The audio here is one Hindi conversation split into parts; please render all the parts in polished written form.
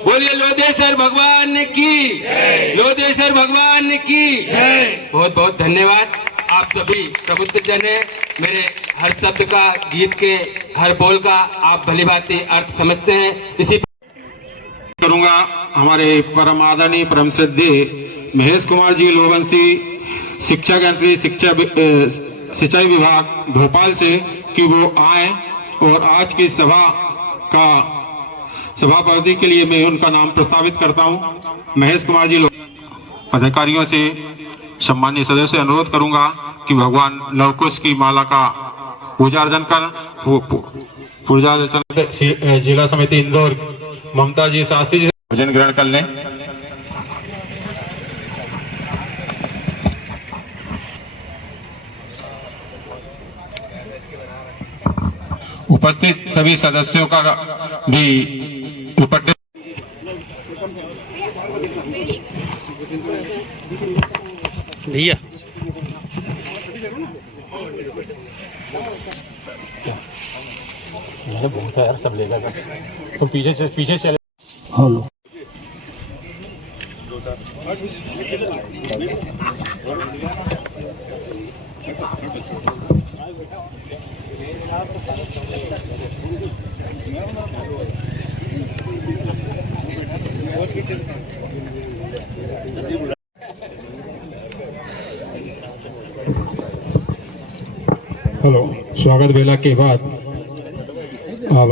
बोलिए लोधेश्वर भगवान की, लोधेश्वर भगवान की। बहुत बहुत धन्यवाद। आप सभी प्रबुद्ध जन है। मेरे हर शब्द का, गीत के हर बोल का आप भलीभांति अर्थ समझते हैं। इसी करूंगा हमारे परम आदरणीय परम श्रद्धेय महेश कुमार जी लोवंशी, शिक्षक यंत्री शिक्षा सिंचाई विभाग भोपाल से, कि वो आए और आज की सभा का सभापति के लिए मैं उनका नाम प्रस्तावित करता हूं। महेश कुमार जी अधिकारियों से, सम्मानीय सदस्य से अनुरोध करूंगा कि भगवान लवकुश की माला का पूजा अर्चन पूजा अर्चन जिला समिति इंदौर ममता जी शास्त्री जी भोजन ग्रहण कर लें। उपस्थित सभी सदस्यों का भी उपस्थित भैया मैंने बहुत है यार, सब लेगा तो पीछे चले। हेलो हेलो, स्वागत बेला के बाद अब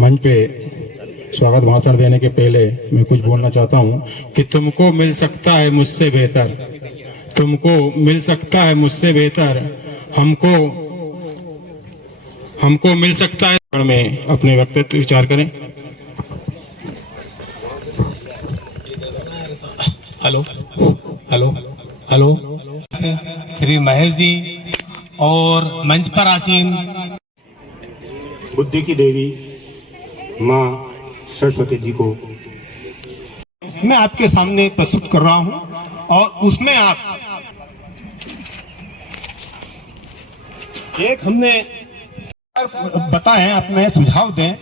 मंच पे स्वागत भाषण देने के पहले मैं कुछ बोलना चाहता हूं कि तुमको मिल सकता है मुझसे बेहतर, तुमको मिल सकता है मुझसे बेहतर, हमको मिल सकता है। में अपने वक्तव्य विचार करें। Hello hello hello Shri Mahesh ji और मंच पर आसीन बुद्धि की देवी माँ सरस्वती जी को मैं आपके सामने प्रस्तुत कर रहा हूं, और उसमें आप एक हमने बताएं, अपने सुझाव दें,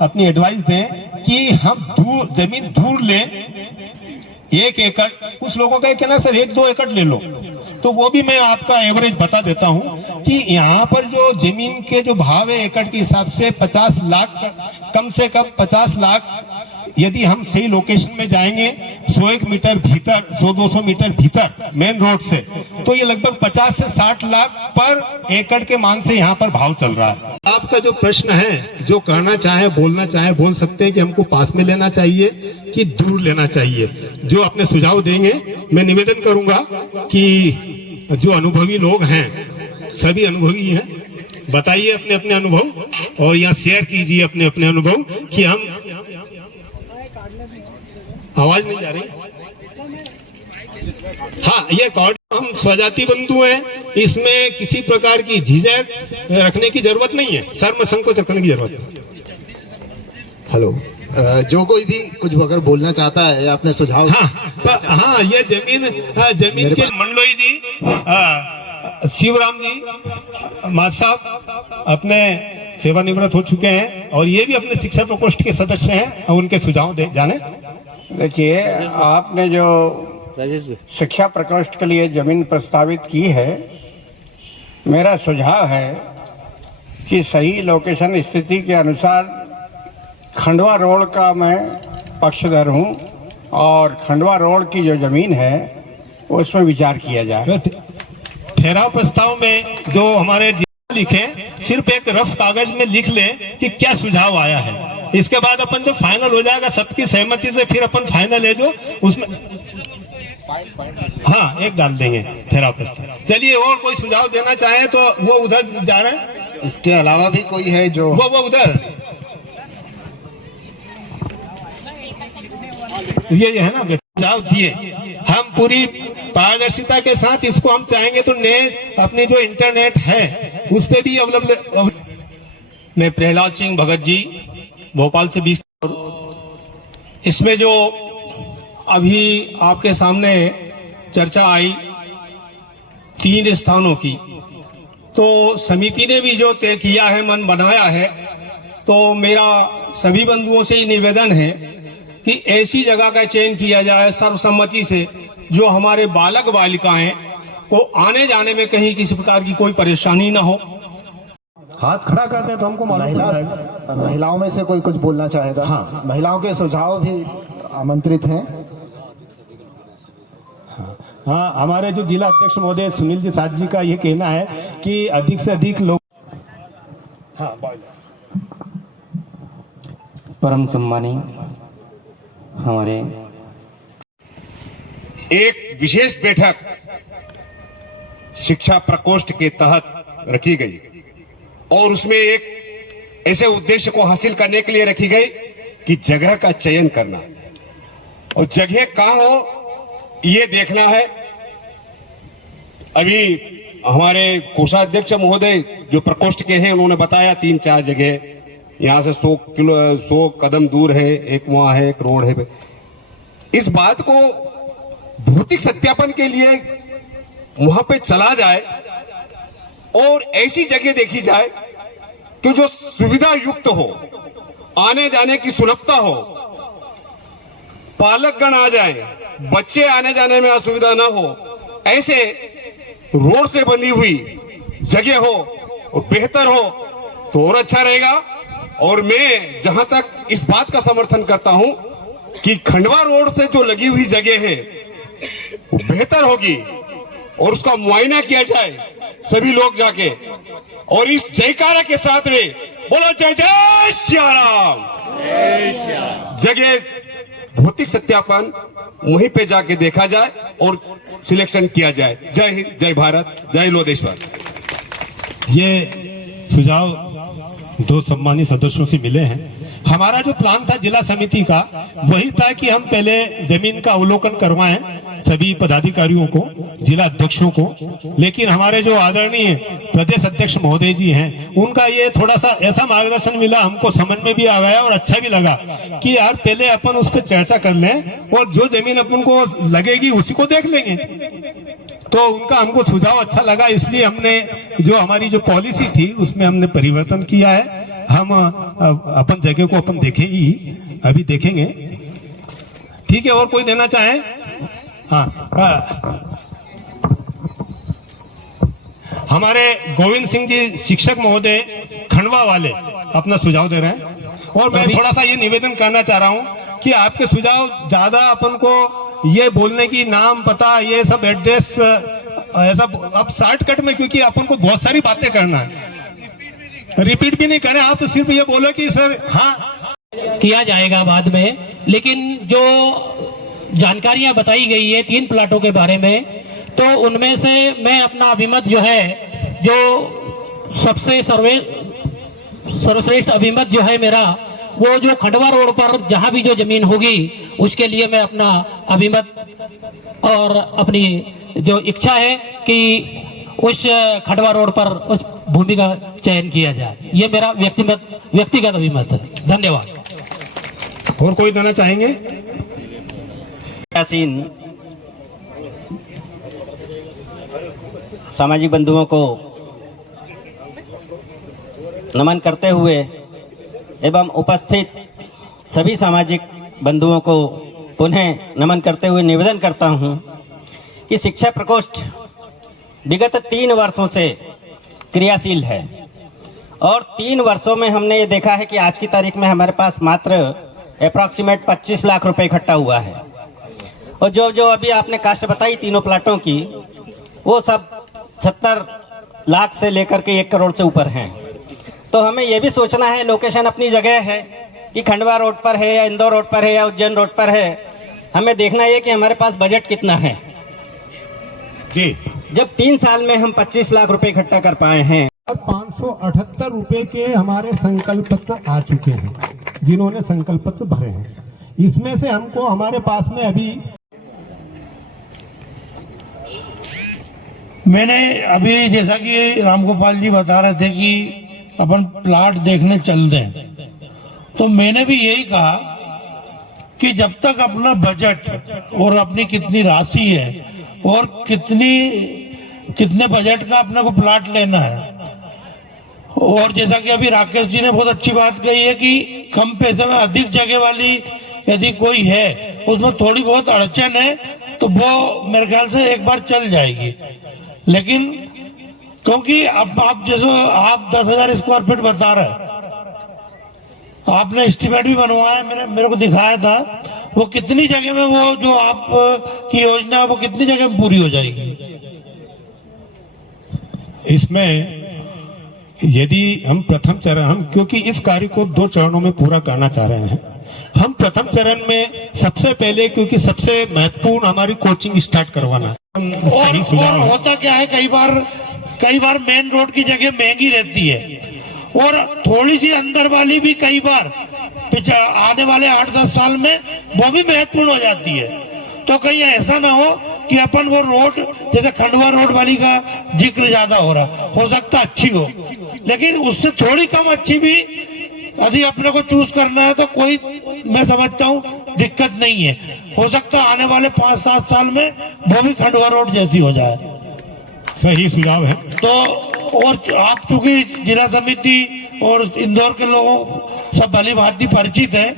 अपनी एडवाइस दें कि हम जमीन दूर लें 1 एकड़। कुछ लोगों का कहना सर 1-2 एकड़ ले लो, तो वो भी मैं आपका एवरेज बता देता हूं कि यहाँ पर जो जमीन के जो भाव है एकड़ के हिसाब से 50 लाख, कम से कम 50 लाख यदि हम सही लोकेशन में जाएंगे 100 मीटर भीतर, 100-200 मीटर भीतर मेन रोड से, तो ये लगभग 50 से 60 लाख पर एकड़ के मान से यहाँ पर भाव चल रहा है। आपका जो प्रश्न है, जो कहना चाहे, बोलना चाहे, बोल सकते हैं कि हमको पास में लेना चाहिए कि दूर लेना चाहिए। जो अपने सुझाव देंगे, मैं निवेदन करूंगा कि जो अनुभवी लोग हैं, सभी अनुभवी हैं, बताइए अपने अपने अनुभव और यहाँ शेयर कीजिए अपने अपने अनुभव कि हम आवाज नहीं जा रही। हाँ, ये कार्ड हम स्वजाति बंधु हैं, इसमें किसी प्रकार की झिझक रखने की जरूरत नहीं है, शर्म संकोच रखने की जरूरत है। हेलो, जो कोई भी कुछ अगर बोलना चाहता है या अपने सुझाव। हाँ, ये जमीन के मंडलोई जी, शिवराम जी मात साहब अपने सेवानिवृत्त हो चुके हैं और ये भी अपने शिक्षा प्रकोष्ठ के सदस्य हैं, और उनके सुझाव जाने। देखिए, आपने जो शिक्षा प्रकोष्ठ के लिए जमीन प्रस्तावित की है, मेरा सुझाव है कि सही लोकेशन स्थिति के अनुसार खंडवा रोड का मैं पक्षधर हूं, और खंडवा रोड की जो जमीन है उसमें विचार किया जाए। ठहराव प्रस्ताव में जो हमारे लिखे, सिर्फ एक रफ कागज में लिख लें कि क्या सुझाव आया है। इसके बाद अपन जो फाइनल हो जाएगा सबकी सहमति से, फिर अपन फाइनल है जो उसमें हाँ एक डाल देंगे ठहराव प्रस्ताव। चलिए, और कोई सुझाव देना चाहे तो वो उधर जा रहे हैं। इसके अलावा भी कोई है जो वो उधर ये है ना, सुझाव दिए हम पूरी पारदर्शिता के साथ। इसको हम चाहेंगे तो नेट, अपने जो इंटरनेट है उस पे भी अवेलेबल। मैं प्रहलाद सिंह भगत जी, भोपाल से 20। इसमें जो अभी आपके सामने चर्चा आई 3 स्थानों की, तो तो समिति ने भी जो तय किया है, मन बनाया है, तो मेरा सभी बंधुओं से निवेदन है कि ऐसी जगह का चयन किया जाए सर्वसम्मति से, जो हमारे बालक बालिकाएं को आने जाने में कहीं किसी प्रकार की कोई परेशानी ना हो। हाथ खड़ा करते हैं तो हमको मालूम पड़ता है। महिलाओं में से कोई कुछ बोलना चाहेगा? हाँ। महिलाओं के सुझाव भी आमंत्रित हैं। हाँ, हमारे जो जिला अध्यक्ष महोदय सुनील जी साथ जी का ये कहना है कि अधिक से अधिक लोग। हाँ, परम सम्मानी हमारे एक विशेष बैठक शिक्षा प्रकोष्ठ के तहत रखी गई और उसमें एक ऐसे उद्देश्य को हासिल करने के लिए रखी गई कि जगह का चयन करना और जगह कहां हो ये देखना है। अभी हमारे कोषाध्यक्ष महोदय जो प्रकोष्ठ के हैं उन्होंने बताया 3-4 जगह यहां से 100 कदम दूर है, एक वहां है, एक रोड है। इस बात को भौतिक सत्यापन के लिए वहां पे चला जाए और ऐसी जगह देखी जाए कि जो सुविधा युक्त हो, आने जाने की सुलभता हो, पालकगण आ जाए, बच्चे आने जाने में असुविधा ना हो, ऐसे रोड से बंधी हुई जगह हो और बेहतर हो तो और अच्छा रहेगा। और मैं जहां तक इस बात का समर्थन करता हूं कि खंडवा रोड से जो लगी हुई जगह है वो बेहतर होगी और उसका मुआयना किया जाए सभी लोग जाके, और इस जयकारा के साथ में बोलो जय जय श्री राम। जगह भौतिक सत्यापन वहीं पे जाके देखा जाए और सिलेक्शन किया जाए। जय हिंद, जय भारत, जय लोदेश्वर। ये सुझाव 2 सम्मानित सदस्यों से मिले हैं। हमारा जो प्लान था जिला समिति का वही था कि हम पहले जमीन का अवलोकन करवाएं सभी पदाधिकारियों को, जिला अध्यक्षों को, लेकिन हमारे जो आदरणीय प्रदेश अध्यक्ष महोदय जी हैं उनका ये थोड़ा सा ऐसा मार्गदर्शन मिला, हमको समझ में भी आ गया और अच्छा भी लगा कि यार पहले अपन उस पर चर्चा कर लें और जो जमीन अपन को लगेगी उसी को देख लेंगे। तो उनका हमको सुझाव अच्छा लगा, इसलिए हमने जो हमारी जो पॉलिसी थी उसमें हमने परिवर्तन किया है। हम अपन जगह को अपन देखेंगे ही, अभी देखेंगे। ठीक है, और कोई देना चाहे? हाँ, हमारे गोविंद सिंह जी शिक्षक महोदय खंडवा वाले अपना सुझाव दे रहे हैं और मैं थोड़ा सा ये निवेदन करना चाह रहा हूं कि आपके सुझाव ज्यादा अपन को ये बोलने की नाम पता ये सब एड्रेस ऐसा अब शॉर्टकट में, क्योंकि अपन को बहुत सारी बातें करना है, रिपीट भी नहीं करें आप, तो सिर्फ ये बोलो कि सर हाँ किया जाएगा बाद में। लेकिन जो जानकारियां बताई गई है 3 प्लाटों के बारे में, तो उनमें से मैं अपना अभिमत जो है, जो सबसे सर्वश्रेष्ठ अभिमत जो है मेरा, वो जो खंडवा रोड पर जहां भी जो जमीन होगी उसके लिए मैं अपना अभिमत और अपनी जो इच्छा है कि उस खंडवा रोड पर उस भूमि का चयन किया जाए। ये मेरा व्यक्तिगत अभिमत है। धन्यवाद। और कोई देना चाहेंगे? यासीन सामाजिक बंधुओं को नमन करते हुए एवं उपस्थित सभी सामाजिक बंधुओं को पुनः नमन करते हुए निवेदन करता हूं कि शिक्षा प्रकोष्ठ विगत 3 वर्षों से क्रियाशील है और 3 वर्षों में हमने ये देखा है कि आज की तारीख में हमारे पास मात्र अप्रॉक्सीमेट 25 लाख रुपए इकट्ठा हुआ है। और जो अभी आपने कास्ट बताई 3 प्लाटों की, वो सब 70 लाख से लेकर के 1 करोड़ से ऊपर हैं। तो हमें ये भी सोचना है, लोकेशन अपनी जगह है कि खंडवा रोड पर है या इंदौर रोड पर है या उज्जैन रोड पर है, हमें देखना है कि हमारे पास बजट कितना है जी। जब 3 साल में हम 25 लाख रुपए इकट्ठा कर पाए हैं। 578 रुपए के हमारे संकल्प पत्र आ चुके हैं, जिन्होंने संकल्प पत्र भरे हैं। इसमें से हमको हमारे पास में अभी मैंने अभी जैसा कि रामगोपाल जी बता रहे थे कि अपन प्लाट देखने चल दें, तो मैंने भी यही कहा कि जब तक अपना बजट और अपनी कितनी राशि है और कितने बजट का अपने को प्लाट लेना है, और जैसा कि अभी राकेश जी ने बहुत अच्छी बात कही है कि कम पैसे में अधिक जगह वाली यदि कोई है, उसमें थोड़ी बहुत अड़चन है तो वो मेरे ख्याल से एक बार चल जाएगी। लेकिन क्योंकि अब आप जैसे आप 10,000 स्क्वायर फीट बता रहे हैं, आपने एस्टीमेट भी बनवाया, मेरे को दिखाया था, वो कितनी जगह में वो जो आप की योजना है वो कितनी जगह में पूरी हो जाएगी? इसमें यदि हम प्रथम चरण, हम क्योंकि इस कार्य को 2 चरणों में पूरा करना चाह रहे हैं, हम प्रथम चरण में सबसे पहले, क्योंकि सबसे महत्वपूर्ण हमारी कोचिंग स्टार्ट करवाना है। और होता क्या है, कई बार मेन रोड की जगह महंगी रहती है और थोड़ी सी अंदर वाली भी कई बार आने वाले 8-10 साल में वो भी महत्वपूर्ण हो जाती है। तो कहीं ऐसा ना हो कि अपन वो रोड, जैसे खंडवा रोड वाली का जिक्र ज्यादा हो सकता अच्छी हो, लेकिन उससे थोड़ी कम अच्छी भी यदि अपने को चूज करना है तो कोई, मैं समझता हूँ दिक्कत नहीं है। हो सकता आने वाले 5-7 साल में वो भी खंडवा रोड जैसी हो जाए। सही सुझाव है। तो और आप चूंकि जिला समिति और इंदौर के लोगों सब भली भांति परिचित है,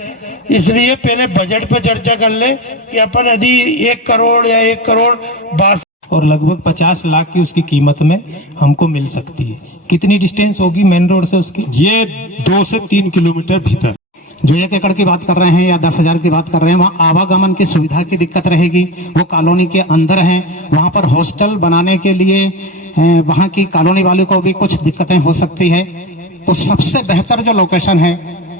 इसलिए पहले बजट पे चर्चा कर ले कि अपन यदि 1 करोड़ या 1 करोड़ 62 और लगभग 50 लाख की उसकी कीमत में हमको मिल सकती है। कितनी डिस्टेंस होगी मेन रोड से उसकी? ये 2 से 3 किलोमीटर भीतर। जो 1 एकड़ की बात कर रहे हैं या 10,000 की बात कर रहे हैं, वहाँ आवागमन की सुविधा की दिक्कत रहेगी। वो कॉलोनी के अंदर है, वहाँ पर हॉस्टल बनाने के लिए वहाँ की कॉलोनी वालों को भी कुछ दिक्कतें हो सकती है। तो सबसे बेहतर जो लोकेशन है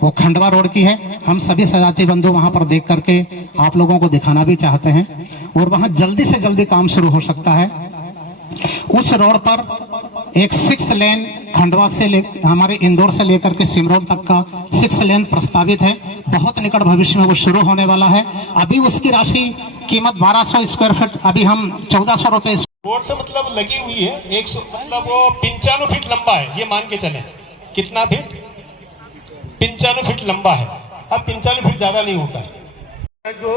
वो खंडवा रोड की है। हम सभी सजाती बंधु वहाँ पर देख करके आप लोगों को दिखाना भी चाहते हैं और वहाँ जल्दी से जल्दी काम शुरू हो सकता है। उस रोड पर एक 6 लेन खंडवा से हमारे इंदौर से लेकर के सिमरोल तक का 6 लेन प्रस्तावित है। बहुत निकट भविष्य में वो शुरू होने वाला है। अभी उसकी राशि कीमत 1200 स्क्वायर फीट, अभी हम 1400 रुपए। रोड से मतलब लगी हुई है 100, मतलब वो 95 फीट लंबा है, ये मान के चले। कितना फीट? 95 फीट लंबा है। अब 95 फीट ज्यादा नहीं होता है। जो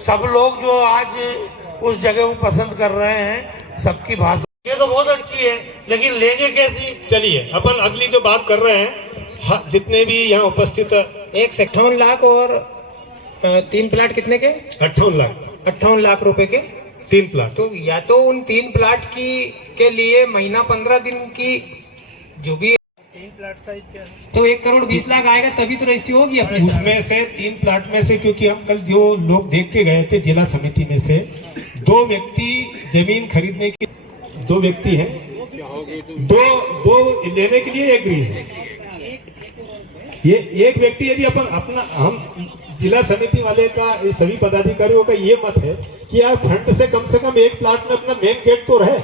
सब लोग जो आज उस जगह को पसंद कर रहे हैं, सबकी भाषा ये तो बहुत अच्छी है, लेकिन लेंगे कैसी? चलिए अपन अगली जो बात कर रहे हैं, जितने भी यहाँ उपस्थित 58 लाख और 3 प्लाट कितने के? 58 लाख रुपए के 3 प्लाट। तो या तो उन 3 प्लाट की के लिए महीना 15 दिन की जो भी 3 प्लाट साइज क्या है, तो 1 करोड़ 20 लाख आएगा, तभी तो रजिस्ट्री होगी अपने। उसमें से 3 प्लाट में से, क्योंकि हम कल जो लोग देख के गए थे जिला समिति में से, 2 व्यक्ति जमीन खरीदने के 2 व्यक्ति हैं, दो लेने के लिए एग्री है। ये एक व्यक्ति, यदि अपन अपना, हम जिला समिति वाले का, सभी पदाधिकारियों का ये मत है कि यार फ्रंट से कम 1 प्लाट में अपना मेन गेट तो रहे,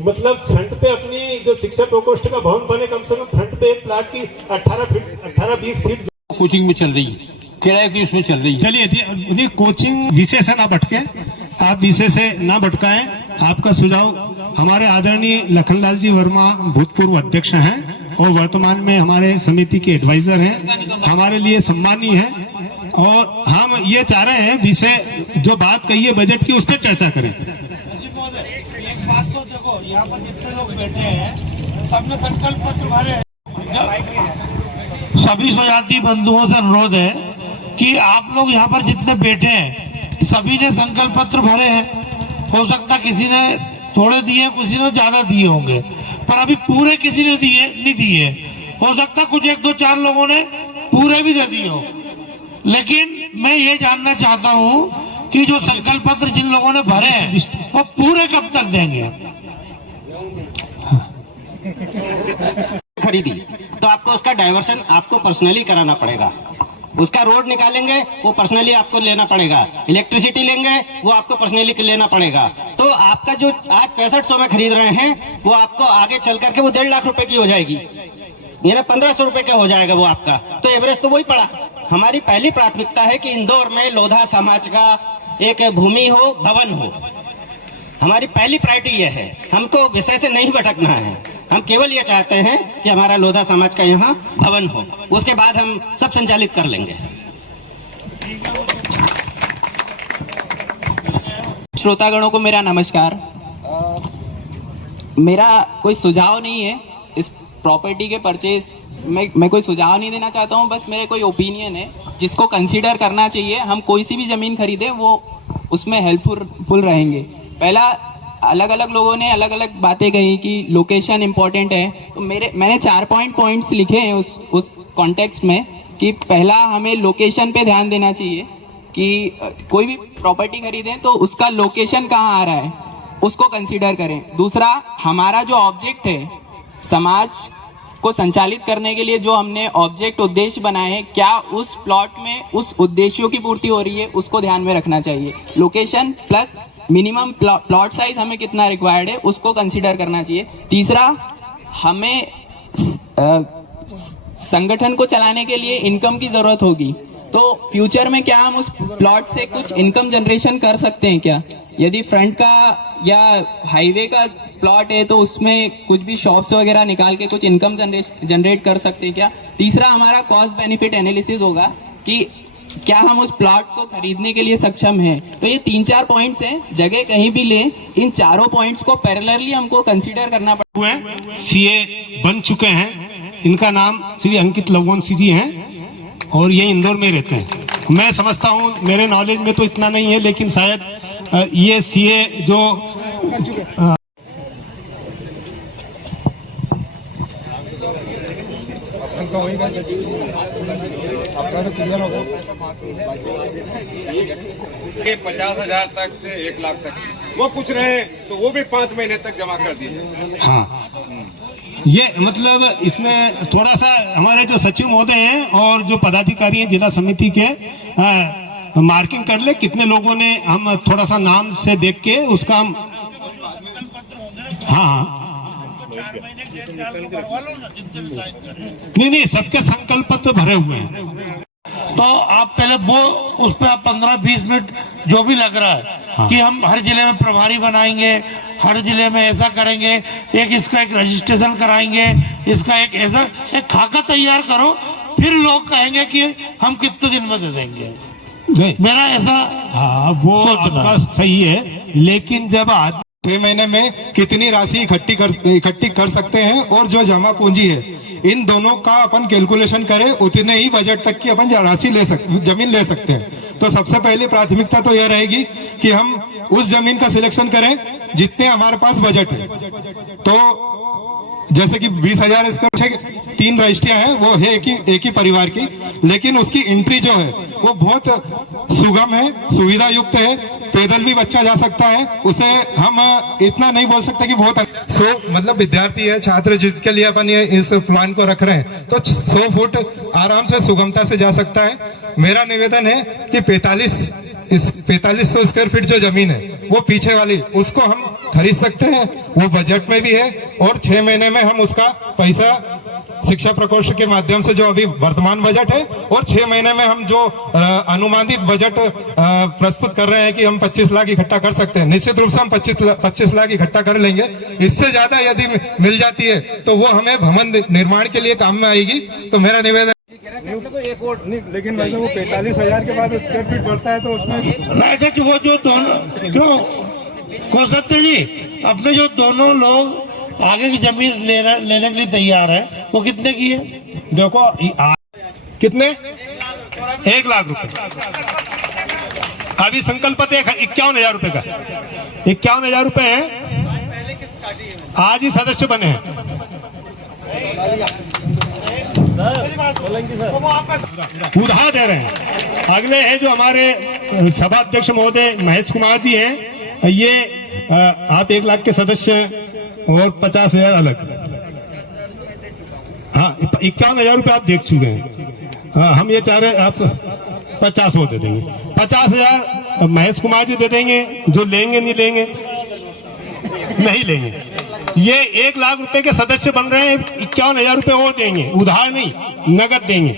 मतलब फ्रंट पे अपनी जो शिक्षा प्रकोष्ठ का भवन बने, कम से कम फ्रंट पे 1 प्लाट की 18-20 फीट कोचिंग में चल रही है, किराए की उसमें चल रही है। चलिए कोचिंग विषय से ना भटके, आप विषय से ना भटकाएं। आपका सुझाव, हमारे आदरणीय लखनलाल जी वर्मा भूतपूर्व अध्यक्ष हैं और वर्तमान में हमारे समिति के एडवाइजर हैं, हमारे लिए सम्मानीय है। और हम ये चाह रहे हैं विषय जो बात कही है बजट की, उस पर चर्चा करें। एक बात तो देखो, यहाँ पर जितने लोग बैठे हैं सबने संकल्प पत्र भरे हैं। सभी स्वजाति बंधुओं से अनुरोध है कि आप लोग यहाँ पर जितने बैठे हैं सभी ने संकल्प पत्र भरे हैं। हो सकता किसी ने थोड़े दिए, किसी ने ज्यादा दिए होंगे, पर अभी पूरे किसी ने नहीं दिए। हो सकता कुछ 1-2-4 लोगों ने पूरे भी दे दिए हो। लेकिन मैं ये जानना चाहता हूँ कि जो संकल्प पत्र जिन लोगों ने भरे हैं वो पूरे कब तक देंगे? खरीदी तो आपको उसका डाइवर्सन आपको पर्सनली कराना पड़ेगा। उसका रोड निकालेंगे वो पर्सनली आपको लेना पड़ेगा। इलेक्ट्रिसिटी लेंगे वो आपको पर्सनली लेना पड़ेगा। तो आपका जो आज 6500 में खरीद रहे हैं वो आपको आगे चल करके वो 1.5 लाख रुपए की हो जाएगी, यानी 1500 रुपए का हो जाएगा वो आपका। तो एवरेज तो वही पड़ा। हमारी पहली प्राथमिकता है कि इंदौर में लोधा समाज का एक भूमि हो, भवन हो। हमारी पहली प्रायोरिटी यह है, हमको विषय से नहीं भटकना है। हम केवल ये चाहते हैं कि हमारा लोधा समाज का यहाँ भवन हो, उसके बाद हम सब संचालित कर लेंगे। श्रोतागणों को मेरा नमस्कार। मेरा कोई सुझाव नहीं है इस प्रॉपर्टी के परचेज में मैं कोई सुझाव नहीं देना चाहता हूँ, बस मेरे कोई ओपिनियन है जिसको कंसीडर करना चाहिए। हम कोई सी भी ज़मीन खरीदें वो उसमें हेल्पफुल रहेंगे। पहला, अलग अलग लोगों ने अलग अलग बातें कही कि लोकेशन इंपॉर्टेंट है, तो मैंने 4 पॉइंट्स लिखे हैं उस कॉन्टेक्स्ट में कि पहला, हमें लोकेशन पे ध्यान देना चाहिए कि कोई भी प्रॉपर्टी खरीदें तो उसका लोकेशन कहाँ आ रहा है उसको कंसीडर करें। दूसरा, हमारा जो ऑब्जेक्ट है, समाज को संचालित करने के लिए जो हमने ऑब्जेक्ट उद्देश्य बनाए हैं, क्या उस प्लॉट में उस उद्देश्यों की पूर्ति हो रही है, उसको ध्यान में रखना चाहिए। Location plus minimum plot size हमें कितना रिक्वायर्ड है उसको कंसीडर करना चाहिए। तीसरा, हमें संगठन को चलाने के लिए इनकम की जरूरत होगी, तो फ्यूचर में क्या हम उस प्लॉट से कुछ इनकम जनरेशन कर सकते हैं क्या? यदि फ्रंट का या हाईवे का प्लॉट है तो उसमें कुछ भी शॉप्स वगैरह निकाल के कुछ इनकम जनरेट कर सकते हैं क्या? तीसरा, हमारा कॉस्ट बेनिफिट एनालिसिस होगा कि क्या हम उस प्लॉट को खरीदने के लिए सक्षम हैं। तो ये 3-4 पॉइंट्स हैं, जगह कहीं भी ले, इन चारों पॉइंट्स को पैरेलली हमको कंसीडर करना पड़ेगा। सीए बन चुके हैं, इनका नाम श्री अंकित लववंशी जी हैं और ये इंदौर में रहते हैं। मैं समझता हूँ, मेरे नॉलेज में तो इतना नहीं है, लेकिन शायद ये सीए जो के 50,000 तक से 1 लाख तक वो पूछ रहे हैं, तो वो भी 5 महीने तक जमा कर दीजिए। हाँ, ये मतलब इसमें थोड़ा सा हमारे जो सचिव महोदय हैं और जो पदाधिकारी हैं जिला समिति के मार्किंग कर ले कितने लोगों ने, हम थोड़ा सा नाम से देख के उसका हम हाँ नहीं सबके संकल्प तो भरे हुए हैं। तो आप पहले वो उस पर आप 15-20 मिनट जो भी लग रहा है कि हम हर जिले में प्रभारी बनाएंगे, हर जिले में ऐसा करेंगे, इसका एक रजिस्ट्रेशन कराएंगे, इसका एक ऐसा एक खाका तैयार करो, फिर लोग कहेंगे कि हम कितने दिन में दे देंगे। नहीं, मेरा ऐसा हाँ वो आपका सही है, लेकिन जब आज 6 महीने में कितनी राशि इकट्ठी कर सकते हैं और जो जमा पूंजी है, इन दोनों का अपन कैलकुलेशन करें, उतने ही बजट तक की अपन राशि जमीन ले सकते हैं। तो सबसे पहली प्राथमिकता तो यह रहेगी कि हम उस जमीन का सिलेक्शन करें जितने हमारे पास बजट है। तो जैसे कि 20,000 स्क्वायर 3 रजिस्ट्रियां हैं, वो है एक ही परिवार की, लेकिन उसकी एंट्री जो है वो बहुत सुगम है, सुविधा युक्त है, पैदल भी बच्चा जा सकता है। उसे हम इतना नहीं बोल सकते कि बहुत मतलब विद्यार्थी है, छात्र जिसके लिए अपन ये इस प्लान को रख रहे हैं, तो 100 फुट आराम से सुगमता से जा सकता है। मेरा निवेदन है कि 4500 स्क्वायर फीट जो जमीन है वो पीछे वाली, उसको हम खरीद सकते हैं, वो बजट में भी है, और 6 महीने में हम उसका पैसा शिक्षा प्रकोष्ठ के माध्यम से जो अभी वर्तमान बजट है, और 6 महीने में हम जो अनुमानित बजट प्रस्तुत कर रहे हैं कि हम 25 लाख इकट्ठा कर सकते हैं, निश्चित रूप से हम 25 लाख इकट्ठा कर लेंगे। इससे ज्यादा यदि मिल जाती है तो वो हमें भवन निर्माण के लिए काम में आएगी। तो मेरा निवेदन, लेकिन वैसे वो 45,000 के बाद स्क्वायर फीट बढ़ता है तो उसमें वो जो दोनों क्यों हो सकते जी, अपने जो दोनों लोग आगे की जमीन लेने के लिए तैयार है, वो कितने की है? देखो कितने 1 लाख रुपए अभी संकल्प 51,000 रुपए का 51,000 रुपए है, आज ही सदस्य बने हैं। उधार दे रहे हैं। अगले हैं जो हमारे सभा अध्यक्ष महोदय महेश कुमार जी हैं, ये आप 1 लाख के सदस्य हैं और 50,000 अलग। हाँ, 51,000 रुपये आप देख चुके हैं। हाँ, हम ये चाह रहे हैं आप 50 वो दे देंगे, 50,000 महेश कुमार जी दे देंगे। जो लेंगे नहीं लेंगे, ये 1 लाख रुपए के सदस्य बन रहे हैं, 51,000 रुपये और देंगे, उधार नहीं नगद देंगे।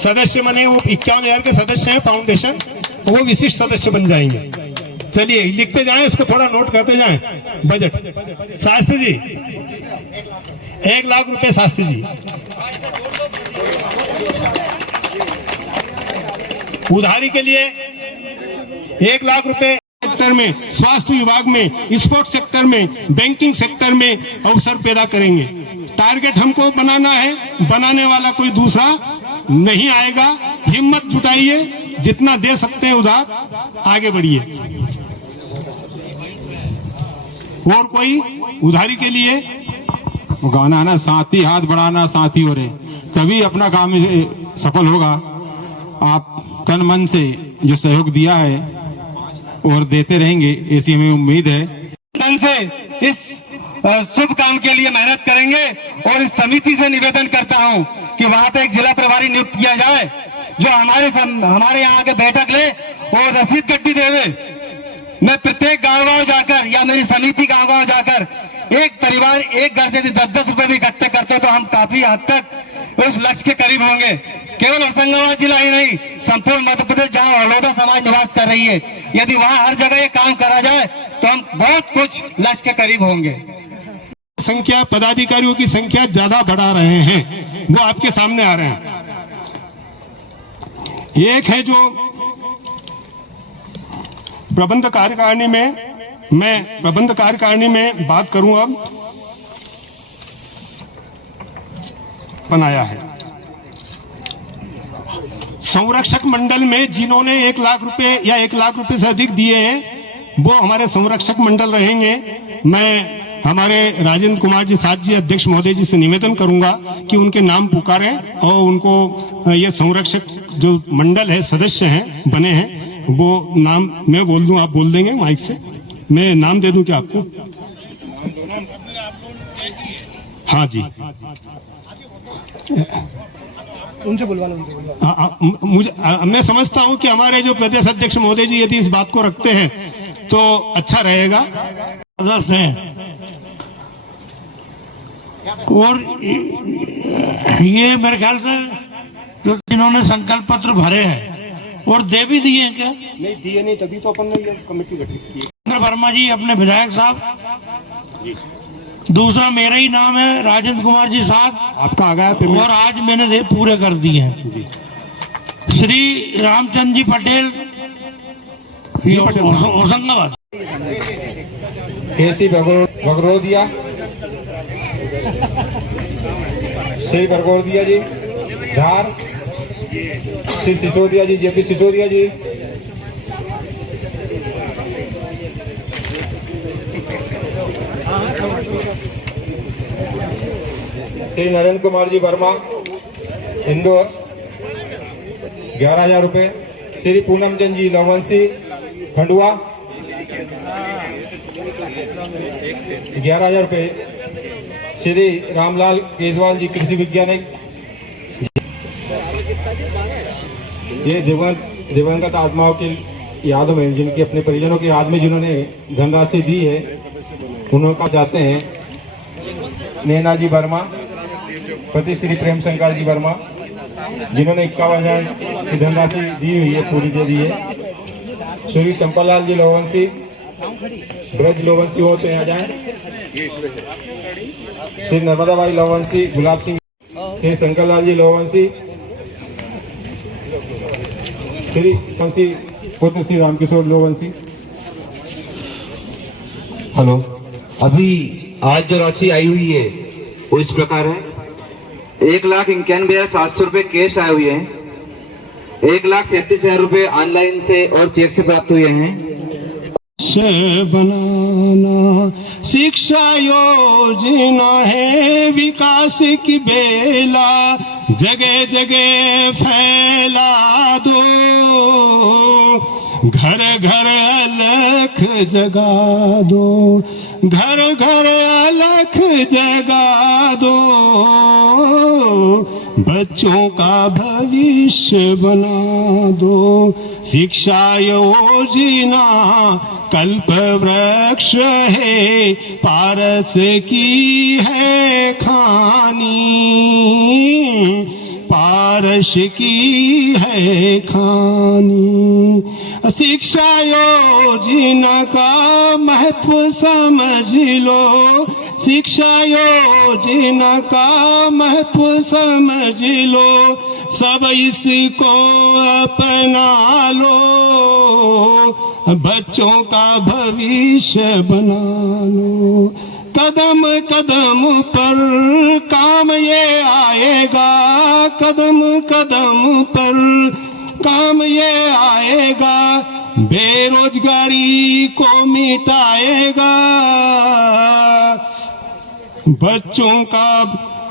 सदस्य बने वो 51,000 के सदस्य हैं फाउंडेशन, वो विशिष्ट सदस्य बन जाएंगे। चलिए लिखते जाएं, उसको थोड़ा नोट करते जाएं। बजट शास्त्री जी 1 लाख रुपए, शास्त्री जी उधारी के लिए 1 लाख रुपए सेक्टर में, स्वास्थ्य विभाग में, स्पोर्ट्स सेक्टर में, बैंकिंग सेक्टर में अवसर पैदा करेंगे। टारगेट हमको बनाना है, बनाने वाला कोई दूसरा नहीं आएगा। हिम्मत जुटाइए, जितना दे सकते हैं उधार आगे बढ़िए। और कोई उधारी के लिए गाना है ना, साथी हाथ बढ़ाना साथी हो रहे, तभी अपना काम सफल होगा। आप तन मन से जो सहयोग दिया है और देते रहेंगे, ऐसी हमें उम्मीद है। तन से इस शुभ काम के लिए मेहनत करेंगे और इस समिति से निवेदन करता हूं कि वहां पे एक जिला प्रभारी नियुक्त किया जाए जो हमारे यहाँ आके बैठक ले और रसीद गड्डी देवे। मैं प्रत्येक गांव जाकर या मेरी समिति गांव जाकर एक परिवार एक घर से 10-10 रुपए भी इकट्ठे करते तो हम काफी हद तक उस लक्ष्य के करीब होंगे। केवल होशंगाबाद जिला ही नहीं, संपूर्ण मध्य प्रदेश जहां हलोदा समाज निवास कर रही है, यदि वहां हर जगह ये काम करा जाए तो हम बहुत कुछ लक्ष्य के करीब होंगे। संख्या, पदाधिकारियों की संख्या ज्यादा बढ़ा रहे हैं, वो आपके सामने आ रहे हैं। एक है जो प्रबंध कार्यकारिणी में, मैं प्रबंध कार्यकारिणी में बात करूं अब, बनाया है संरक्षक मंडल में जिन्होंने 1 लाख रुपए या 1 लाख रुपए से अधिक दिए हैं वो हमारे संरक्षक मंडल रहेंगे। मैं हमारे राजेंद्र कुमार जी साथ जी अध्यक्ष महोदय जी से निवेदन करूंगा कि उनके नाम पुकारें और उनको ये संरक्षक जो मंडल है, सदस्य हैं, बने हैं, वो नाम मैं बोल दूं, आप बोल देंगे माइक से? मैं नाम दे दूं क्या आपको? हाँ जी, उनसे बुलवाना। मुझे मैं समझता हूं कि हमारे जो प्रदेश अध्यक्ष महोदय जी यदि इस बात को रखते हैं तो अच्छा रहेगा। और ये मेरे ख्याल से जो इन्होंने संकल्प पत्र भरे हैं और दे भी दिए हैं क्या? नहीं दिए नहीं, तभी तो अपन ने ये कमेटी गठित की। वर्मा जी अपने विधायक साहब, दूसरा मेरा ही नाम है राजेंद्र कुमार जी साहब, आपका आ गया और आज मैंने पूरे कर दिए हैं। श्री रामचंद्र जी पटेल, होशंगाबाद। केसी बगरोदिया, श्री बगरोदिया जी धार, श्री सिसोदिया जी, जेपी सिसोदिया जी, श्री नरेंद्र कुमार जी वर्मा इंदौर 11,000 रुपए, श्री पूनम चंद जी लवंसी खंडुआ 11,000 रुपए, श्री रामलाल केजवाल जी कृषि वैज्ञानिक। ये दिवंगत आत्माओं की याद में, जिनकी अपने परिजनों की याद में जिन्होंने धनराशि दी है, उन्होंने चाहते हैं नैना जी वर्मा, पति श्री प्रेम शंकर जी वर्मा, जिन्होंने 51,000 की धनराशि दी हुई है, पूरी दे दी है। श्री चंपालाल जी लोवंसी, ब्रज लोवंसी हो तो यहाँ जाए। श्री नर्मदा बाई लोवंसी, गुलाब सिंह, श्री शंकरलाल जी लोवंसी, श्री वंशी पुत्र श्री रामकिशोर लोवंशी। हेलो, अभी आज जो राशि आई हुई है वो इस प्रकार है। 1,91,700 रुपए कैश आए हुए हैं, 1,37,000 रुपए ऑनलाइन से और चेक से प्राप्त हुए हैं। बनाना शिक्षा योजना है विकास की बेला, जगह जगह फैला दो, घर घर अलख जगा दो, घर घर अलख जगा दो, बच्चों का भविष्य बना दो। शिक्षा योजना कल्प वृक्ष है, पारस की है खानी, पारस की है खानी। शिक्षा योजना का महत्व समझ लो, शिक्षा योजना का महत्व समझ लो, सब इसको अपना लो, बच्चों का भविष्य बना लो। कदम कदम पर काम ये आएगा, कदम कदम पर काम ये आएगा, बेरोजगारी को मिटाएगा, बच्चों का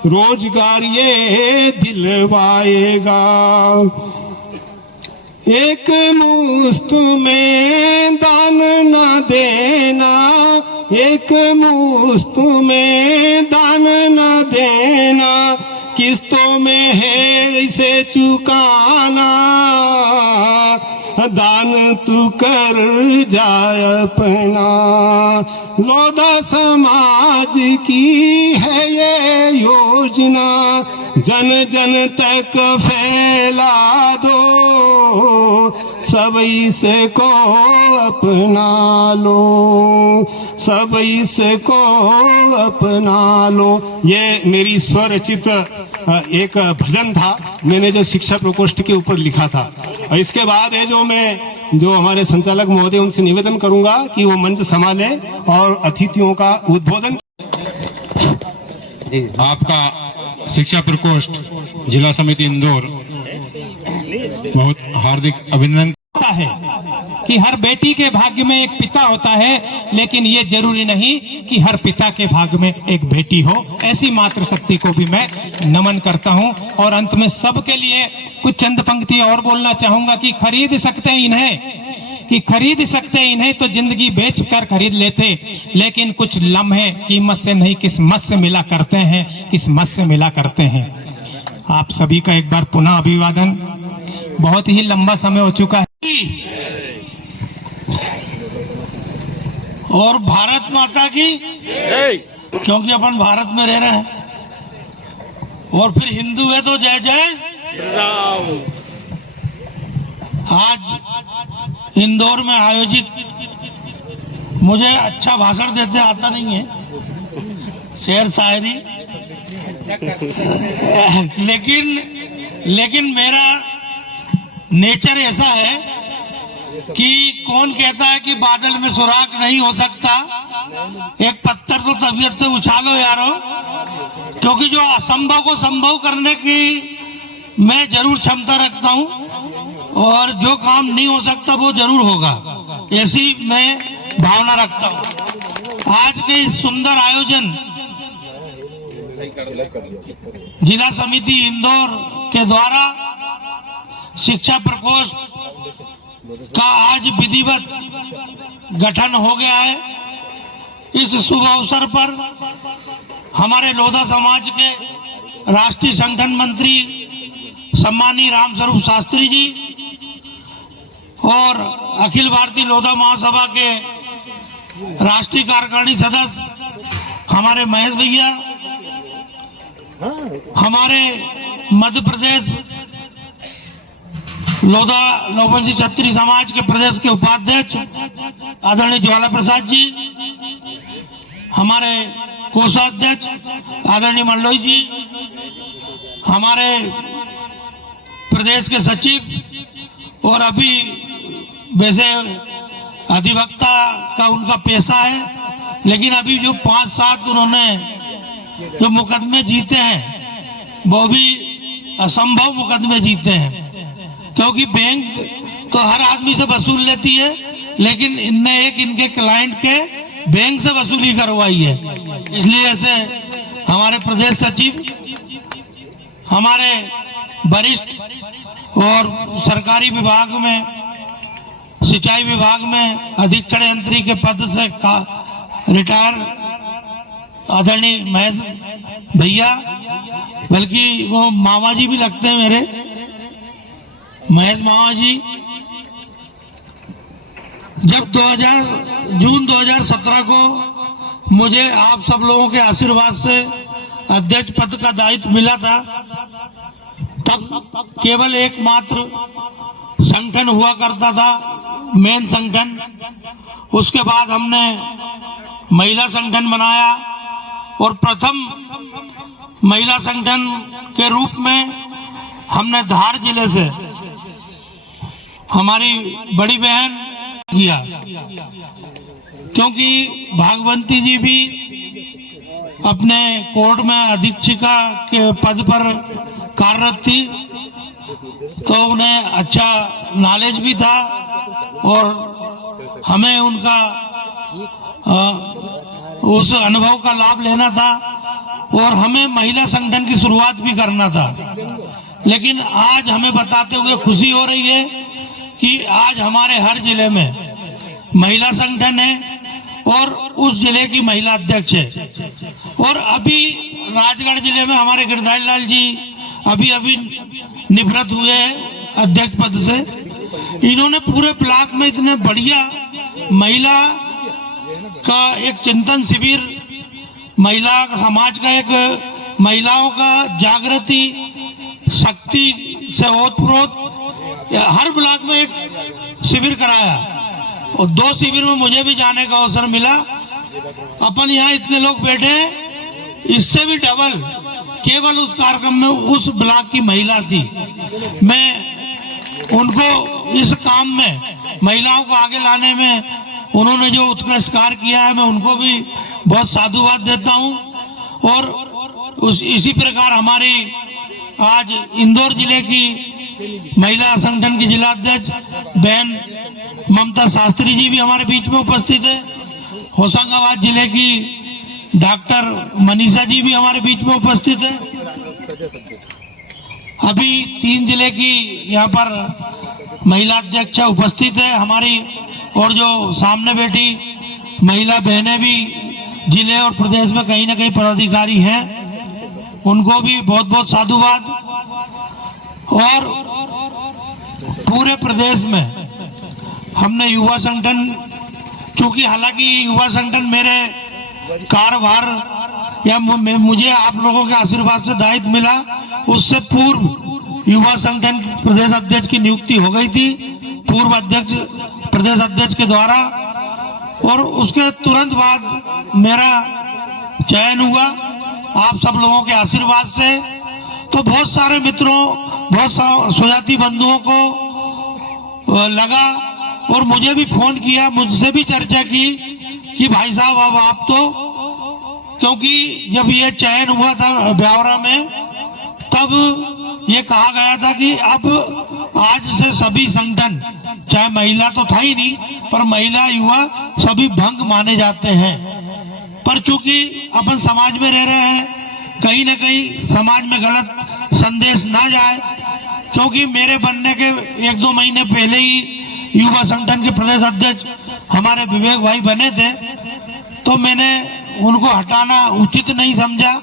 रोजगार ये दिलवाएगा। एक मुश्त में दान न देना, एक मुश्त में दान न देना, किस्तों में है इसे चुकाना, दान तू कर जाए अपना। लोधा समाज की है ये योजना, जन जन तक फैला दो, सब इसको अपना लो, सब इसको अपना लो। ये मेरी स्वरचित एक भजन था, मैंने जो शिक्षा प्रकोष्ठ के ऊपर लिखा था। और इसके बाद है जो हमारे संचालक महोदय उनसे निवेदन करूंगा कि वो मंच संभाले और अतिथियों का उद्बोधन। आपका शिक्षा प्रकोष्ठ जिला समिति इंदौर बहुत हार्दिक अभिनंदन है कि हर बेटी के भाग्य में एक पिता होता है, लेकिन ये जरूरी नहीं कि हर पिता के भाग्य में एक बेटी हो। ऐसी मातृशक्ति को भी मैं नमन करता हूं। और अंत में सबके लिए कुछ चंद पंक्ति और बोलना चाहूंगा कि खरीद सकते इन्हें तो जिंदगी बेच कर खरीद लेते, लेकिन कुछ लम्हे कीमत से नहीं किस्मत से मिला करते हैं, किस्मत से मिला करते हैं। आप सभी का एक बार पुनः अभिवादन। बहुत ही लंबा समय हो चुका है और भारत माता की, क्योंकि अपन भारत में रह रहे हैं, और फिर हिंदू है तो जय जय राम। आज इंदौर में आयोजित, मुझे अच्छा भाषण देते आता नहीं है, शेर शायरी, लेकिन मेरा नेचर ऐसा है कि कौन कहता है कि बादल में सुराख नहीं हो सकता। एक पत्थर तो तबीयत से उछालो यारो, क्योंकि जो असंभव को संभव करने की मैं जरूर क्षमता रखता हूं, और जो काम नहीं हो सकता वो जरूर होगा, ऐसी मैं भावना रखता हूं। आज के इस सुंदर आयोजन जिला समिति इंदौर के द्वारा शिक्षा प्रकोष्ठ का आज विधिवत गठन हो गया है। इस शुभ अवसर पर हमारे लोधा समाज के राष्ट्रीय संगठन मंत्री सम्मानीय रामस्वरूप शास्त्री जी और अखिल भारतीय लोधा महासभा के राष्ट्रीय कार्यकारिणी सदस्य हमारे महेश भैया, हमारे मध्य प्रदेश लोधा लोबंसी क्षत्रिय समाज के प्रदेश के उपाध्यक्ष आदरणीय ज्वाला प्रसाद जी, हमारे कोषाध्यक्ष आदरणीय मल्लोई जी, हमारे प्रदेश के सचिव, और अभी वैसे अधिवक्ता का उनका पेशा है, लेकिन अभी जो 5-7 उन्होंने जो मुकदमे जीते हैं वो भी असंभव मुकदमे जीते हैं, क्योंकि बैंक तो हर आदमी से वसूल लेती है, लेकिन इनने एक इनके क्लाइंट के बैंक से वसूली करवाई है। इसलिए से हमारे प्रदेश सचिव, हमारे वरिष्ठ और सरकारी विभाग में, सिंचाई विभाग में अधीक्षण यंत्री के पद से रिटायर आदरणीय महेश भैया, बल्कि वो मामा जी भी लगते हैं मेरे, महेश मामा जी, जब जून 2017 को मुझे आप सब लोगों के आशीर्वाद से अध्यक्ष पद का दायित्व मिला था, तब केवल एकमात्र संगठन हुआ करता था, मेन संगठन। उसके बाद हमने महिला संगठन बनाया और प्रथम महिला संगठन के रूप में हमने धार जिले से हमारी बड़ी बहन किया, क्योंकि भागवंती जी भी अपने कोर्ट में अधीक्षिका के पद पर कार्यरत थी, तो उन्हें अच्छा नॉलेज भी था और हमें उनका उस अनुभव का लाभ लेना था और हमें महिला संगठन की शुरुआत भी करना था। लेकिन आज हमें बताते हुए खुशी हो रही है कि आज हमारे हर जिले में महिला संगठन है और उस जिले की महिला अध्यक्ष है। और अभी राजगढ़ जिले में हमारे गिरधारी लाल जी अभी निवृत्त हुए हैं अध्यक्ष पद से। इन्होंने पूरे ब्लॉक में इतने बढ़िया महिला का एक चिंतन शिविर, महिला समाज का एक महिलाओं का जागृति शक्ति से ओतप्रोत हर ब्लॉक में एक शिविर कराया और 2 शिविर में मुझे भी जाने का अवसर मिला। अपन यहाँ इतने लोग बैठे हैं, इससे भी डबल केवल उस कार्यक्रम में उस ब्लॉक की महिला थी। मैं उनको इस काम में महिलाओं को आगे लाने में उन्होंने जो उत्कृष्ट कार्य किया है, मैं उनको भी बहुत साधुवाद देता हूं। और इसी प्रकार हमारी आज इंदौर जिले की महिला संगठन की जिला अध्यक्ष बहन ममता शास्त्री जी भी हमारे बीच में उपस्थित है। होशंगाबाद जिले की डॉक्टर मनीषा जी भी हमारे बीच में उपस्थित है। अभी 3 जिले की यहाँ पर महिला अध्यक्ष उपस्थित है हमारी, और जो सामने बैठी महिला बहनें भी जिले और प्रदेश में कहीं ना कहीं पदाधिकारी हैं, उनको भी बहुत बहुत साधुवाद। और पूरे प्रदेश में हमने युवा संगठन, चूंकि हालांकि युवा संगठन मेरे कार्यभार या मुझे आप लोगों के आशीर्वाद से दायित्व मिला, उससे पूर्व युवा संगठन प्रदेश अध्यक्ष की नियुक्ति हो गई थी पूर्व अध्यक्ष प्रदेश अध्यक्ष के द्वारा, और उसके तुरंत बाद मेरा चयन हुआ आप सब लोगों के आशीर्वाद से। तो बहुत सारे मित्रों, बहुत सुजाती बंधुओं को लगा और मुझे भी फोन किया, मुझसे भी चर्चा की कि भाई साहब अब आप तो, क्योंकि जब ये चयन हुआ था ब्यावरा में, तब ये कहा गया था कि अब आज से सभी संगठन, चाहे महिला तो था ही नहीं, पर महिला युवा सभी भंग माने जाते हैं। पर चूंकि अपन समाज में रह रहे हैं, कहीं न कहीं समाज में गलत संदेश ना जाए, क्योंकि मेरे बनने के 1-2 महीने पहले ही युवा संगठन के प्रदेश अध्यक्ष हमारे विवेक भाई बने थे, तो मैंने उनको हटाना उचित नहीं समझा।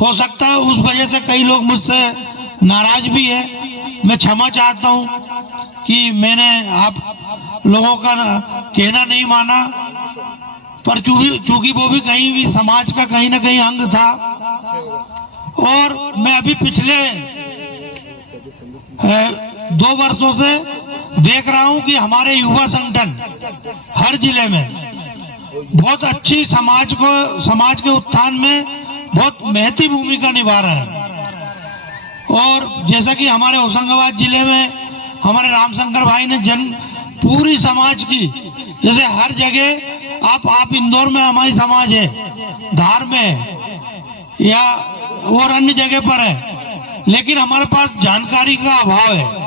हो सकता है उस वजह से कई लोग मुझसे नाराज भी है, मैं क्षमा चाहता हूं कि मैंने आप लोगों का कहना नहीं माना, पर चूंकि वो भी कहीं भी समाज का कहीं ना कहीं अंग था। और मैं अभी पिछले 2 वर्षों से देख रहा हूं कि हमारे युवा संगठन हर जिले में बहुत अच्छी समाज के उत्थान में बहुत महत्वपूर्ण भूमिका निभा रहे हैं। और जैसा कि हमारे होशंगाबाद जिले में हमारे रामशंकर भाई ने पूरी समाज की, जैसे हर जगह आप इंदौर में हमारी समाज है, धार में है या और अन्य जगह पर है, लेकिन हमारे पास जानकारी का अभाव है।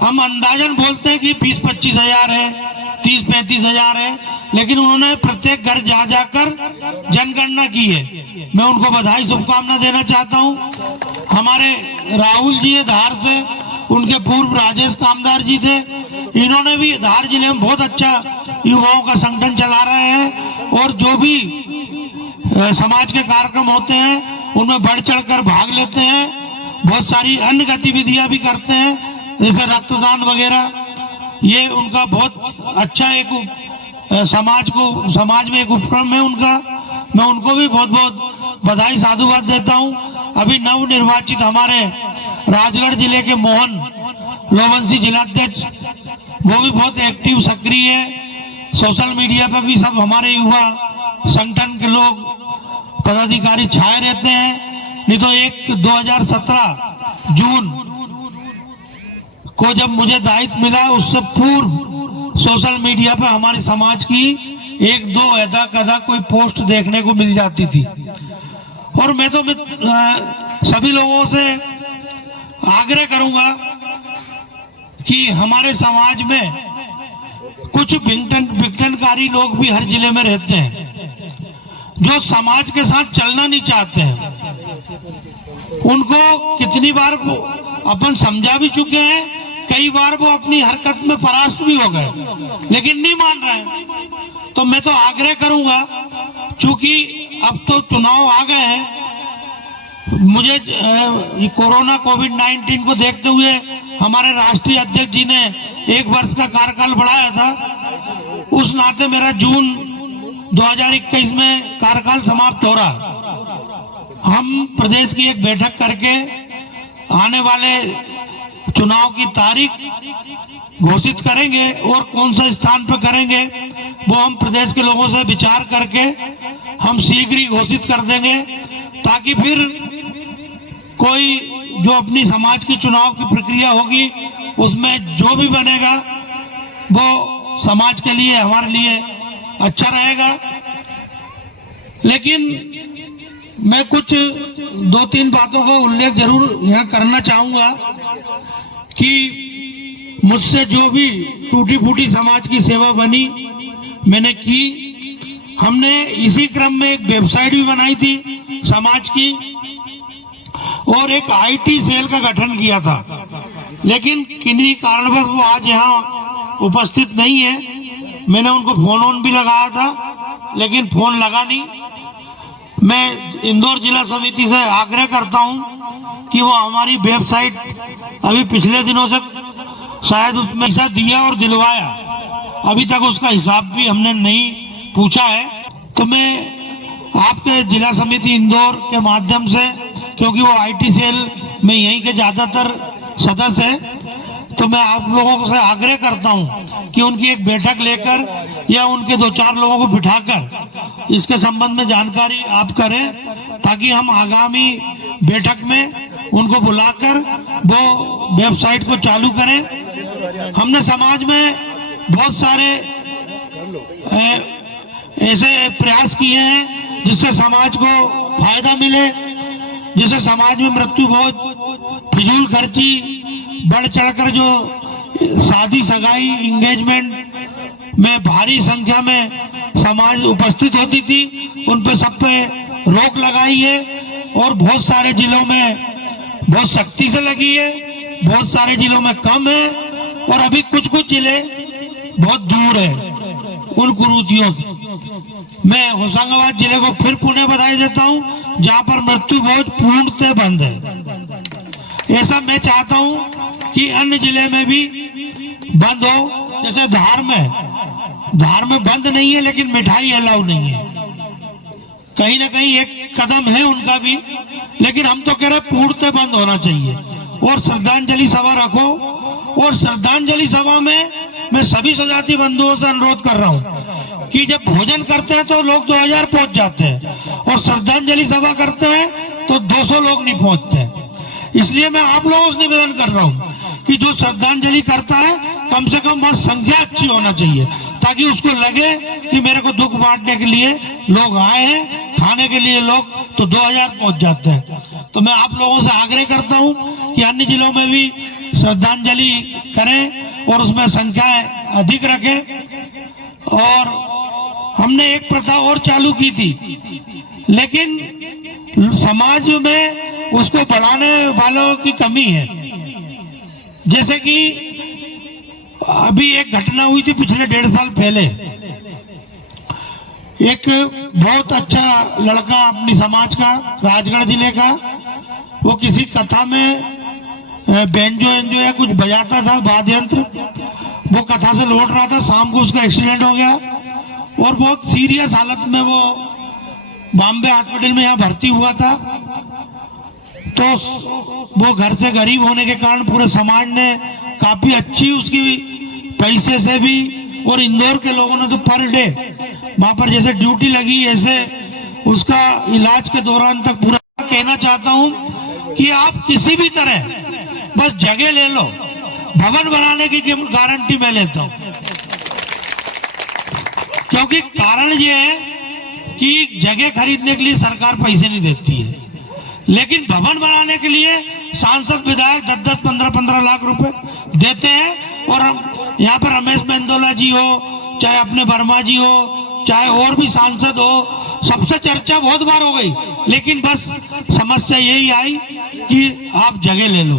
हम अंदाजन बोलते हैं कि 20-25 हजार है, 30-35 हजार है, लेकिन उन्होंने प्रत्येक घर जा जाकर जनगणना की है। मैं उनको बधाई शुभकामना देना चाहता हूं। हमारे राहुल जी है धार से, उनके पूर्व राजेश कामदार जी थे, इन्होंने भी धार जिले में बहुत अच्छा युवाओं का संगठन चला रहे हैं और जो भी समाज के कार्यक्रम होते हैं उनमें बढ़ चढ़कर भाग लेते हैं। बहुत सारी अन्य गतिविधियां भी करते हैं, जैसे रक्तदान वगैरह। ये उनका बहुत अच्छा एक समाज में एक उपक्रम है उनका। मैं उनको भी बहुत बहुत बधाई साधुवाद देता हूं। अभी नव निर्वाचित हमारे राजगढ़ जिले के मोहन लोवंशी जिलाध्यक्ष, वो भी बहुत एक्टिव सक्रिय है। सोशल मीडिया पर भी सब हमारे युवा संगठन के लोग पदाधिकारी छाए रहते हैं। नहीं तो 2017 जून को जब मुझे दायित्व मिला, उससे पूर्व सोशल मीडिया पर हमारे समाज की एक दो अदा कदा कोई पोस्ट देखने को मिल जाती थी। और मैं तो सभी लोगों से आग्रह करूंगा कि हमारे समाज में कुछ विघटनकारी लोग भी हर जिले में रहते हैं, जो समाज के साथ चलना नहीं चाहते हैं। उनको कितनी बार अपन समझा भी चुके हैं, कई बार वो अपनी हरकत में परास्त भी हो गए, लेकिन नहीं मान रहे हैं। तो मैं तो आग्रह करूंगा, चूंकि अब तो चुनाव आ गए हैं, मुझे कोरोना कोविड-19 को देखते हुए हमारे राष्ट्रीय अध्यक्ष जी ने 1 वर्ष का कार्यकाल बढ़ाया था। उस नाते मेरा जून 2021 में कार्यकाल समाप्त हो रहा। हम प्रदेश की एक बैठक करके आने वाले चुनाव की तारीख घोषित करेंगे और कौन सा स्थान पर करेंगे वो हम प्रदेश के लोगों से विचार करके हम शीघ्र ही घोषित कर देंगे, ताकि फिर कोई जो अपनी समाज की चुनाव की प्रक्रिया होगी उसमें जो भी बनेगा वो समाज के लिए, हमारे लिए अच्छा रहेगा। लेकिन मैं कुछ 2-3 बातों का उल्लेख जरूर यहाँ करना चाहूंगा कि मुझसे जो भी टूटी फूटी समाज की सेवा बनी मैंने की। हमने इसी क्रम में एक वेबसाइट भी बनाई थी समाज की और एक आईटी सेल का गठन किया था, लेकिन किन्हीं कारणवश वो आज यहाँ उपस्थित नहीं है। मैंने उनको फोन भी लगाया था, लेकिन फोन लगा नहीं। मैं इंदौर जिला समिति से आग्रह करता हूं कि वो हमारी वेबसाइट अभी पिछले दिनों से शायद उसमें पैसा दिया और दिलवाया, अभी तक उसका हिसाब भी हमने नहीं पूछा है। तो मैं आपके जिला समिति इंदौर के माध्यम से, क्योंकि वो आईटी सेल में यहीं के ज्यादातर सदस्य हैं, तो मैं आप लोगों से आग्रह करता हूं कि उनकी एक बैठक लेकर या उनके 2-4 लोगों को बिठाकर इसके संबंध में जानकारी आप करें, ताकि हम आगामी बैठक में उनको बुलाकर वो वेबसाइट को चालू करें। हमने समाज में बहुत सारे ऐसे प्रयास किए हैं जिससे समाज को फायदा मिले, जिससे समाज में मृत्यु बहुत फिजूल खर्ची बढ़ चढ़कर जो शादी सगाई इंगेजमेंट में भारी संख्या में समाज उपस्थित होती थी, उन पे सब पे रोक लगाई है और बहुत सारे जिलों में बहुत सख्ती से लगी है, बहुत सारे जिलों में कम है और अभी कुछ जिले बहुत दूर है उन कुरीतियों से। मैं होशंगाबाद जिले को फिर पुणे बधाई देता हूं, जहां पर मृत्यु बहुत पूर्णतः बंद है। ऐसा मैं चाहता हूं कि अन्य जिले में भी बंद हो। जैसे धार में बंद नहीं है, लेकिन मिठाई अलाउ नहीं है। कहीं ना कहीं एक कदम है उनका भी, लेकिन हम तो कह रहे पूर्णतः बंद होना चाहिए। और श्रद्धांजलि सभा रखो, और श्रद्धांजलि सभा में मैं सभी सजाती बंधुओं से अनुरोध कर रहा हूं कि जब भोजन करते हैं तो लोग 2000 पहुंच जाते हैं, और श्रद्धांजलि सभा करते हैं तो 200 लोग नहीं पहुंचते। इसलिए मैं आप लोगों से निवेदन कर रहा हूं कि जो श्रद्धांजलि करता है कम से कम वह संख्या अच्छी होना चाहिए, ताकि उसको लगे कि मेरे को दुख बांटने के लिए लोग आए हैं, खाने के लिए लोग तो 2000 पहुंच जाते हैं। तो मैं आप लोगों से आग्रह करता हूं कि अन्य जिलों में भी श्रद्धांजलि करें और उसमें संख्याएं अधिक रखें। और हमने एक प्रथा और चालू की थी, लेकिन समाज में उसको बढ़ाने वालों की कमी है। जैसे कि अभी एक घटना हुई थी पिछले 1.5 साल पहले। एक बहुत अच्छा लड़का अपनी समाज का, राजगढ़ जिले का, वो किसी कथा में बेंजो या कुछ बजाता था, वाद्य यंत्र। वो कथा से लौट रहा था, शाम को उसका एक्सीडेंट हो गया और बहुत सीरियस हालत में वो बॉम्बे हॉस्पिटल में यहाँ भर्ती हुआ था। तो वो घर से गरीब होने के कारण पूरे समाज ने काफी अच्छी उसकी पैसे से भी, और इंदौर के लोगों ने तो पर डे वहां पर जैसे ड्यूटी लगी, ऐसे उसका इलाज के दौरान तक पूरा। कहना चाहता हूं कि आप किसी भी तरह बस जगह ले लो, भवन बनाने की गारंटी मैं लेता हूं। क्योंकि कारण ये है कि जगह खरीदने के लिए सरकार पैसे नहीं देती है, लेकिन भवन बनाने के लिए सांसद विधायक 10-10, 15-15 लाख रुपए देते हैं। और यहाँ पर रमेश मेंदोला जी हो, चाहे अपने वर्मा जी हो, चाहे और भी सांसद हो, सबसे चर्चा बहुत बार हो गई, लेकिन बस समस्या यही आई कि आप जगह ले लो।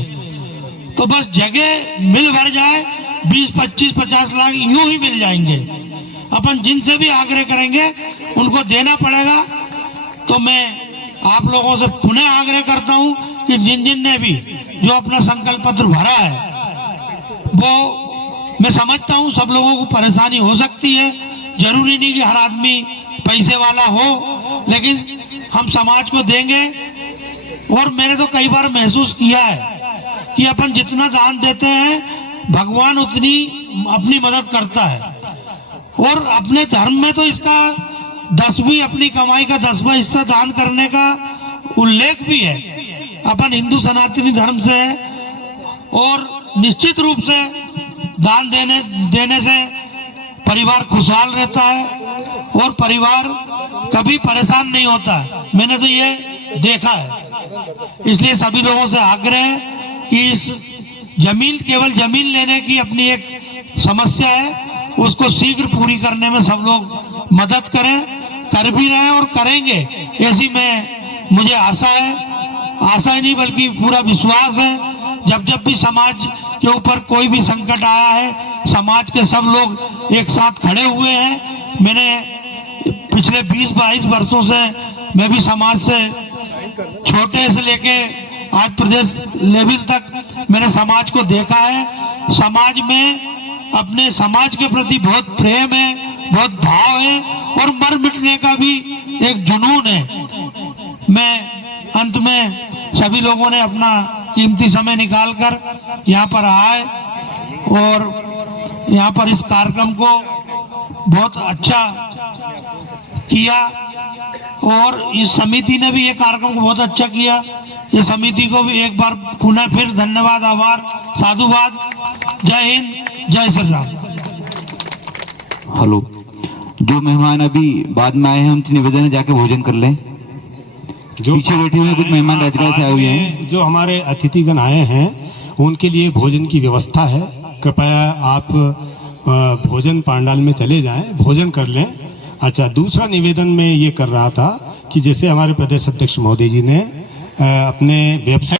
तो बस जगह मिल भर जाए, 20, 25, 50 लाख यूं ही मिल जाएंगे। अपन जिनसे भी आग्रह करेंगे उनको देना पड़ेगा। तो मैं आप लोगों से पुनः आग्रह करता हूं कि जिन जिन ने भी जो अपना संकल्प पत्र भरा है, वो मैं समझता हूं सब लोगों को परेशानी हो सकती है। जरूरी नहीं कि हर आदमी पैसे वाला हो, लेकिन हम समाज को देंगे। और मैंने तो कई बार महसूस किया है कि अपन जितना दान देते हैं, भगवान उतनी अपनी मदद करता है। और अपने धर्म में तो इसका 10वीं अपनी कमाई का 10वां हिस्सा दान करने का उल्लेख भी है। अपन हिंदू सनातनी धर्म से है और निश्चित रूप से दान देने से परिवार खुशहाल रहता है और परिवार कभी परेशान नहीं होता। मैंने तो ये देखा है। इसलिए सभी लोगों से आग्रह है कि इस जमीन, केवल जमीन लेने की अपनी एक समस्या है, उसको शीघ्र पूरी करने में सब लोग मदद करें, कर भी रहे हैं और करेंगे, ऐसी मुझे आशा है। आशा ही नहीं बल्कि पूरा विश्वास है। जब जब भी समाज के ऊपर कोई भी संकट आया है, समाज के सब लोग एक साथ खड़े हुए हैं। मैंने पिछले 20-22 वर्षों से मैं भी समाज से छोटे से लेके आज प्रदेश लेवल तक मैंने समाज को देखा है। समाज में अपने समाज के प्रति बहुत प्रेम है, बहुत भाव है और मर मिटने का भी एक जुनून है। मैं अंत में सभी लोगों ने अपना कीमती समय निकालकर यहाँ पर आए और यहाँ पर इस कार्यक्रम को बहुत अच्छा किया और इस समिति ने भी ये कार्यक्रम को बहुत अच्छा किया। ये समिति को भी एक बार पुनः फिर धन्यवाद, आभार, साधुवाद। जय हिंद, जय श्री राम। हेलो, जो मेहमान अभी बाद में आए हैं उनसे निवेदन है जाके भोजन कर लें। जो पीछे बैठे हुए कुछ मेहमान राजगढ़ से आए हुए हैं, जो हमारे अतिथिगण आए हैं उनके लिए भोजन की व्यवस्था है। कृपया आप भोजन पांडाल में चले जाएं, भोजन कर लें। अच्छा, दूसरा निवेदन में ये कर रहा था कि जैसे हमारे प्रदेश अध्यक्ष महोदय जी ने अपने वेबसाइट